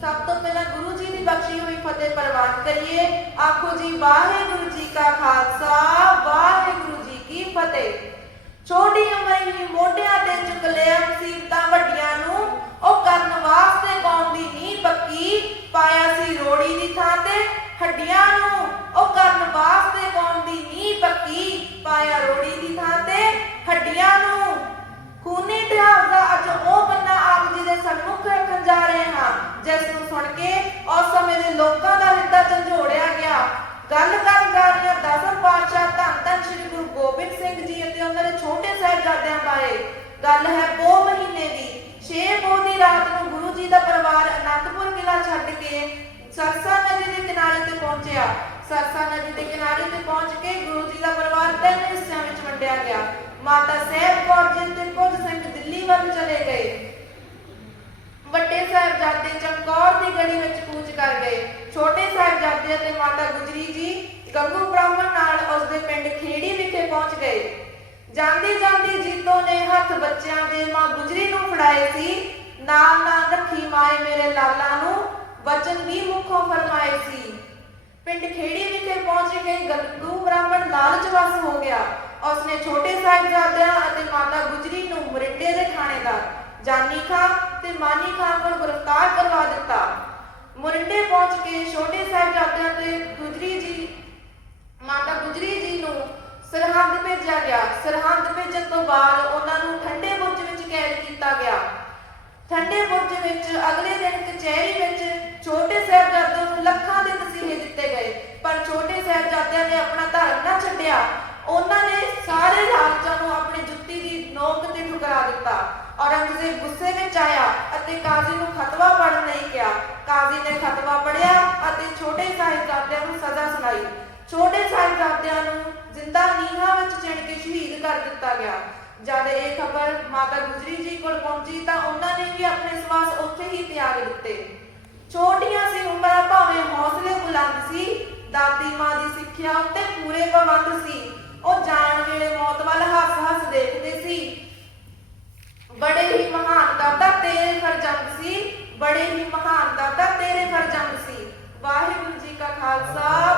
ਸਭ ਤੋਂ ਪਹਿਲਾਂ ਗੁਰੂ ਜੀ ਦੀ ਬਖਸ਼ੀ ਹੋਈ ਫਤਿਹ ਪ੍ਰਵਾਨ ਕਰੀਏ। ਆਖੋ ਜੀ ਵਾਹਿਗੁਰੂ ਜੀ ਕਾ ਖਾਲਸਾ ਵਾਹਿਗੁਰੂ ਜੀ ਕੀ ਫਤਿਹ ਛੋਟੀ ਉਮਰ ਹੀ ਮੋਢਿਆਂ ਤੇ ਚੁੱਕ ਲਿਆ ਮੁਸੀਬਤਾਂ ਵੱਡੀਆਂ ਨੂੰ ਉਹ ਕਰਨ ਵਾਸਤੇ ਕੌਮ ਦੀ ਨੀਂਹ ਪੱਕੀ ਪਾਇਆ ਸੀ ਰੋੜੀ ਦੀ ਥਾਂ ਤੇ ਹੱਡੀਆਂ ਨੂੰ ਉਹ ਕਰਨ ਵਾਸਤੇ ਕੌਮ ਦੀ ਨੀਂਹ ਪੱਕੀ ਪਾਇਆ ਰੋੜੀ ਦੀ ਥਾਂ ਤੇ ਹੱਡੀਆਂ ਨੂੰ ਖੂਨੀ ਇਤਿਹਾਸ ਦਾ ਅੱਜ ਉਹ ਬੰਦਾ ਆਪ ਜੀ ਦੇ ਸਨਮੁਖ ਰੱਖਣ ਜਾ ਰਹੇ ਹਾਂ ਜਿਸ ਨੂੰ ਸੁਣ ਕੇ ਉਸ ਸਮੇਂ ਦੇ ਲੋਕਾਂ ਦਾ ਹਿਰਦਾ ਝੰਜੋੜਿਆ ਗਿਆ। ਗੱਲ ਕਰਨ ਜਾ ਰਹੀਆਂ ਦਸਮ ਪਾਤਸ਼ਾਹ ਧੰਨ ਧੰਨ ਸ੍ਰੀ ਗੁਰੂ ਗੋਬਿੰਦ ਸਿੰਘ ਜੀ ਅਤੇ ਉਹਨਾਂ ਦੇ ਛੋਟੇ ਸਾਹਿਬਜ਼ਾਦਿਆਂ ਬਾਰੇ। ਗੱਲ ਹੈ ਪੋ ਮਹੀਨੇ ਦੀ। 6 ਪੋਹ ਦੀ ਰਾਤ ਨੂੰ ਗੁਰੂ ਜੀ ਦਾ ਪਰਿਵਾਰ ਅਨੰਦਪੁਰ ਕਿਲਾ ਛੱਡ ਕੇ ਸਰਸਾ ਨਦੀ ਦੇ ਕਿਨਾਰੇ ਤੇ ਪਹੁੰਚਿਆ। ਸਰਸਾ ਨਦੀ ਦੇ ਕਿਨਾਰੇ ਤੇ ਪਹੁੰਚ ਕੇ ਗੁਰੂ ਜੀ ਦਾ ਪਰਿਵਾਰ ਤਿੰਨ ਹਿੱਸਿਆਂ ਵਿੱਚ ਵੰਡਿਆ ਗਿਆ। ਮਾਤਾ ਸਾਹਿਬ ਕੌਰ ਜੀ ਤੇ ਕੁਝ ਸਿੰਘ ਦਿੱਲੀ ਵੱਲ ਚਲੇ ਗਏ ਵੱਡੇ ਸਾਹਿਬਜ਼ਾਦੇ ਚਮਕੌਰ ਵਿੱਚ ਕੂਚ ਕਰ ਗਏ। ਛੋਟੇ ਸਾਹਿਬਜ਼ਾਦੇ ਅਤੇ ਮਾਤਾ ਗੁਜਰੀ ਜੀ, ਗੰਗੂ ਬ੍ਰਾਹਮਣ ਨਾਲ ਉਸਦੇ ਪਿੰਡ ਖੇੜੀ ਵਿਖੇ ਪਹੁੰਚ ਗਏ। ਜਾਂਦੀ ਜਾਂਦੀ ਜੀਤੋ ਨੇ ਹੱਥ ਬੱਚਿਆਂ ਦੇ ਮਾਂ ਗੁਜਰੀ ਨੂੰ ਫੜਾਏ ਸੀ। ਨਾਮ ਨਾ ਰੱਖੀ ਮਾਏ ਮੇਰੇ ਲਾਲਾ ਨੂੰ ਵਚਨ ਵੀ ਮੁਖੋਂ ਫਰਮਾਏ ਸੀ। ਪਿੰਡ ਖੇੜੀ ਵਿਖੇ ਪਹੁੰਚ ਕੇ ਗੰਗੂ ਬ੍ਰਾਹਮਣ ਲਾਲਚ ਵਸ ਹੋ ਗਿਆ। ਉਸਨੇ ਛੋਟੇ ਸਾਹਿਬਜ਼ਾਦਿਆਂ ਅਤੇ ਮਾਤਾ ਗੁਜਰੀ ਨੂੰ ਮਰਿੰਡੇ ਦੇ ਥਾਣੇਦਾਰ ਜਾਨੀ ਖਾਂ ਤੇ ਮਾਨੀ ਖਾਂ ਕੋਲ ਗ੍ਰਿਫਤਾਰ ਕਰਵਾ ਦਿੱਤਾ। ਮਰਿੰਡੇ ਪਹੁੰਚ ਕੇ ਛੋਟੇ ਸਾਹਿਬਜ਼ਾਦਿਆਂ ਤੇ ਗੁਜਰੀ ਜੀ, ਮਾਤਾ ਗੁਜਰੀ ਜੀ ਨੂੰ ਸਰਹੰਦ ਭੇਜਿਆ ਗਿਆ। ਸਰਹੰਦ ਭੇਜਣ ਤੋਂ ਬਾਅਦ ਉਹਨਾਂ ਨੂੰ ਠੰਡੇ ਬੁਰਜ ਵਿੱਚ ਕੈਦ ਕੀਤਾ ਗਿਆ। ਠੰਡੇ ਬੁਰਜ ਵਿੱਚ ਅਗਲੇ ਦਿਨ ਕਚਹਿਰੀ ਵਿੱਚ ਛੋਟੇ ਸਾਹਿਬਜ਼ਾਦਿਆਂ ਨੂੰ ਲੱਖਾਂ ਦੇ ਤਸੀਹੇ ਦਿੱਤੇ ਗਏ। ਪਰ ਛੋਟੇ ਸਾਹਿਬਜ਼ਾਦਿਆਂ ਨੇ ਆਪਣਾ ਧਰਮ ਨਾ ਛੱਡਿਆ। ਉਹਨਾਂ ਨੇ ਸਾਰੇ ਰਾਜਾਂ ਨੂੰ ਆਪਣੀ ਜੁੱਤੀ ਦੀ ਨੋਕ ਤੇ ਠੁਕਰਾ ਦਿੱਤਾ। ਔਰੰਗਜ਼ੇਬ ਗੁੱਸੇ ਅਤੇ ਕਾਜ਼ੀ ਨੂੰ ਖਤਵਾ ਪੜ੍ਹਨ ਲਈ ਕਿਹਾ। ਕਾਜ਼ੀ ਨੇ ਖਤਵਾ ਪੜ੍ਹਿਆ ਅਤੇ ਛੋਟੇ ਸਾਹਿਬਜ਼ਾਦਿਆਂ ਨੂੰ ਸਜ਼ਾ ਸੁਣਾਈ। ਛੋਟੇ ਸਾਹਿਬਜ਼ਾਦਿਆਂ ਨੂੰ ਜ਼ਿੰਦਾ ਨੀਹਾਂ ਵਿੱਚ ਚਿਣ ਕੇ ਸ਼ਹੀਦ ਕਰ ਦਿੱਤਾ ਗਿਆ। ਜਦ ਇਹ ਖਬਰ ਮਾਤਾ ਗੁਜਰੀ ਜੀ ਕੋਲ ਪਹੁੰਚੀ ਤਾਂ ਉਹਨਾਂ ਨੇ ਵੀ ਆਪਣੇ ਸਵਾਸ ਉੱਥੇ ਹੀ ਤਿਆਗ ਦਿੱਤੇ। ਛੋਟੀਆਂ ਸੀ ਉਮਰਾਂ ਭਾਵੇਂ ਹੌਸਲੇ ਬੁਲੰਦ ਸੀ, ਦਾਦੀ ਮਾਂ ਦੀ ਸਿੱਖਿਆ ਉੱਤੇ ਪੂਰੇ ਪਾਬੰਦ ਸੀ। ਉਹ ਜਾਣ ਵੇਲੇ ਮੌਤ ਵੱਲ ਹੱਸ-ਹੱਸ ਦੇਖਦੇ ਸੀ ਬੜੇ ਹੀ ਮਹਾਨ ਦਾਦਾ ਤੇਰੇ ਫਰਜ਼ੰਦ ਸੀ ਬੜੇ ਹੀ ਮਹਾਨ ਦਾਦਾ ਤੇਰੇ ਫਰਜ਼ੰਦ ਸੀ। ਵਾਹਿਗੁਰੂ ਜੀ ਕਾ ਖਾਲਸਾ